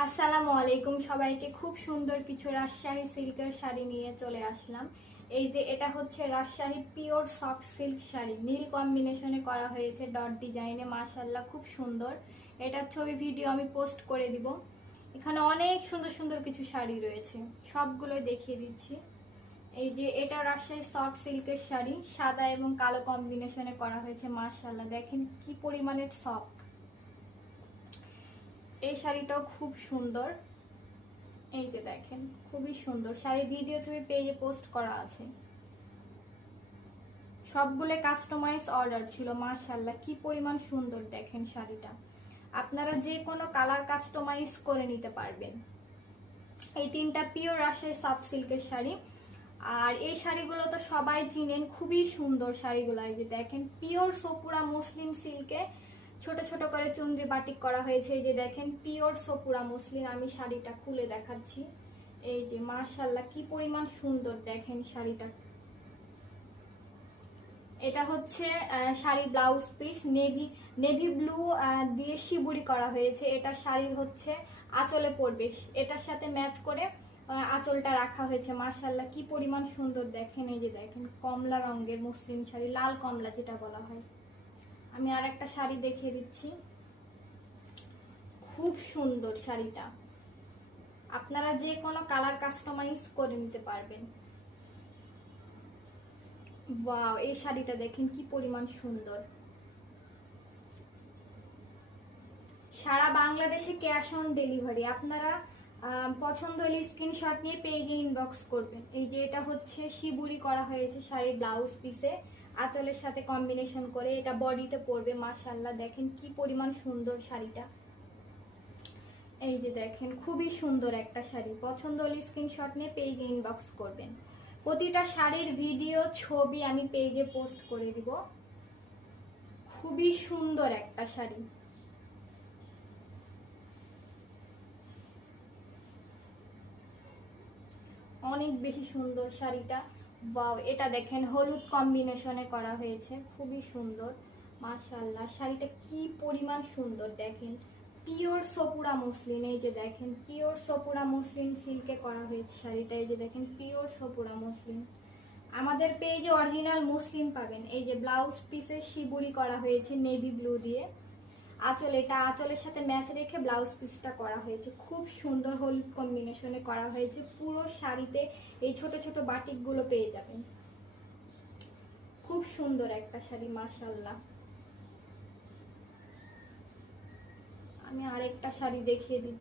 আসসালামু আলাইকুম সবাইকে। খুব সুন্দর কিছু রাজশাহী সিল্কের শাড়ি নিয়ে চলে আসলাম। এই যে এটা হচ্ছে Rajshahi pure soft silk sari, নীল কম্বিনেশনে করা হয়েছে ডট ডিজাইনে। মাশাআল্লাহ খুব সুন্দর। এটার ছবি ভিডিও আমি পোস্ট করে দিব। এখানে অনেক সুন্দর সুন্দর কিছু শাড়ি রয়েছে, সবগুলো দেখিয়ে দিচ্ছি। এই যে এটা রাজশাহী সফট সিল্কের শাড়ি, সাদা এবং কালো কম্বিনেশনে করা হয়েছে। মাশাআল্লাহ দেখেন কি পরিমাণের সফট। এই শাড়িটাও খুব সুন্দর। এই যে দেখেন খুবই সুন্দর শাড়ি, ভিডিও ছবি পেজে পোস্ট করা আছে। সবগুলো কাস্টমাইজ অর্ডার ছিল। মাশাআল্লাহ কি পরিমাণ সুন্দর দেখেন শাড়িটা। আপনারা যে কোনো কালার কাস্টমাইজ করে নিতে পারবেন। এই তিনটা পিওর রাজশাহী সফট সিল্কের শাড়ি। আর এই শাড়িগুলো তো সবাই চিনেন, খুবই সুন্দর শাড়িগুলো। এই যে দেখেন পিওর সোপুরা মসলিন সিল্কে ছোট ছোট করে চুনরি বাটিক করা হয়েছে। এই যে দেখেন পিওর সোপুরা মসলিন। আমি শাড়িটা খুলে দেখাচ্ছি। এই যে মাশাআল্লাহ কি পরিমাণ সুন্দর দেখেন শাড়িটা। এটা হচ্ছে sari blouse piece, navy blue দিয়ে শিবুরি করা হয়েছে। এটা শাড়ির হচ্ছে আঁচলে পড়বে, এটার সাথে ম্যাচ করে আঁচলটা রাখা হয়েছে। মাশাআল্লাহ কি পরিমাণ সুন্দর দেখেন। এই যে দেখেন কমলা রঙের মুসলিম শাড়ি, লাল কমলা যেটা বলা হয়। আমি আর একটা শাড়ি দেখিয়ে দিচ্ছি। খুব সুন্দর শাড়িটা, আপনারা যে কোনো কালার কাস্টমাইজ করে নিতে পারবেন। ওয়াও, এই শাড়িটা দেখেন কি পরিমাণ সুন্দর। সারা বাংলাদেশে ক্যাশ অন ডেলিভারি। আপনারা পছন্দ হলে স্ক্রিনশট নিয়ে পেজে ইনবক্স করবেন। এই যে এটা হচ্ছে শিবুরি করা হয়েছে শাড়ির ব্লাউজ পিসে, আঁচলের সাথে কম্বিনেশন করে এটা বডিতে পরবে। মাশাআল্লাহ দেখেন কি পরিমাণ সুন্দর শাড়িটা। এই যে দেখেন খুবই সুন্দর একটা শাড়ি। পছন্দ হলে স্ক্রিনশট নিয়ে পেজে ইনবক্স করবেন। প্রতিটা শাড়ির ভিডিও ছবি আমি পেজে পোস্ট করে দিব। খুবই সুন্দর একটা শাড়ি, অনেক বেশি সুন্দর শাড়িটা। ওয়াও, এটা দেখেন হলুদ কম্বিনেশনে করা হয়েছে, খুবই সুন্দর। মাশাআল্লাহ শাড়িটা কি পরিমাণ সুন্দর দেখেন। Pure Sapura muslin. এই যে দেখেন পিওর সপুরা মসলিন সিল্কে করা হয়েছে শাড়িটা। এই যে দেখেন পিওর সপুরা মসলিন। আমাদের পেজে অরিজিনাল মসলিন পাবেন। এই যে ব্লাউজ পিসে শিবুরি করা হয়েছে নেভি ব্লু দিয়ে। আঁচল, এটা আঁচলের সাথে ম্যাচ রেখে ব্লাউজ পিসটা করা হয়েছে। খুব সুন্দর হলুদ কম্বিনেশনে করা হয়েছে। পুরো শাড়িতে এই ছোট ছোট বাটিকগুলো পেয়ে যাবেন। খুব সুন্দর একটা শাড়ি মাশাআল্লাহ। আমি আরেকটা শাড়ি দেখিয়ে দিই।